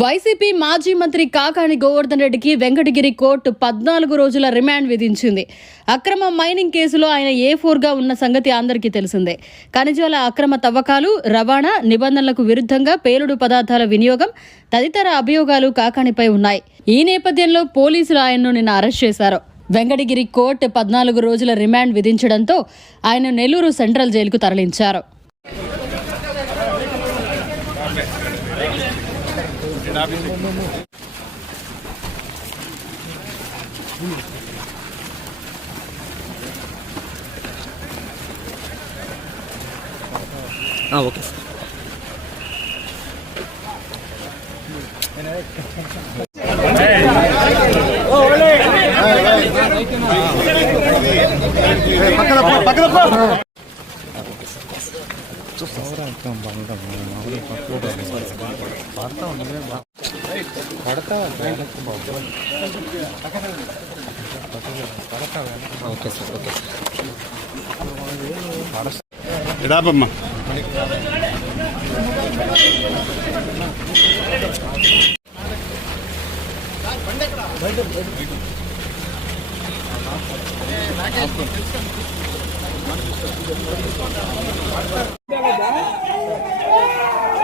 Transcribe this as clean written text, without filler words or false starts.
YCP మాజీ మంత్రి కాకాణి గోవర్ధన్ రెడ్డికి వెంకటగిరి కోర్టు 14 రోజుల రిమాండ్ విధించింది. అక్రమ మైనింగ్ కేసులో ఆయన A4గా ఉన్న సంగతి అందరికీ తెలిసిందే. ఖనిజాల అక్రమ తవ్వకాలు, రవాణా, నిబంధనలకు విరుద్ధంగా పేలుడు పదార్థాల వినియోగం తదితర అభియోగాలు కాకాణిపై ఉన్నాయి. ఈ నేపథ్యంలో పోలీసులు ఆయన్ను నిన్న అరెస్ట్ చేశారు. వెంకటగిరి కోర్టు 14 రోజుల రిమాండ్ విధించడంతో ఆయన నెల్లూరు సెంట్రల్ జైలుకు తరలించారు. Okay sir. ఎడాపమ్మా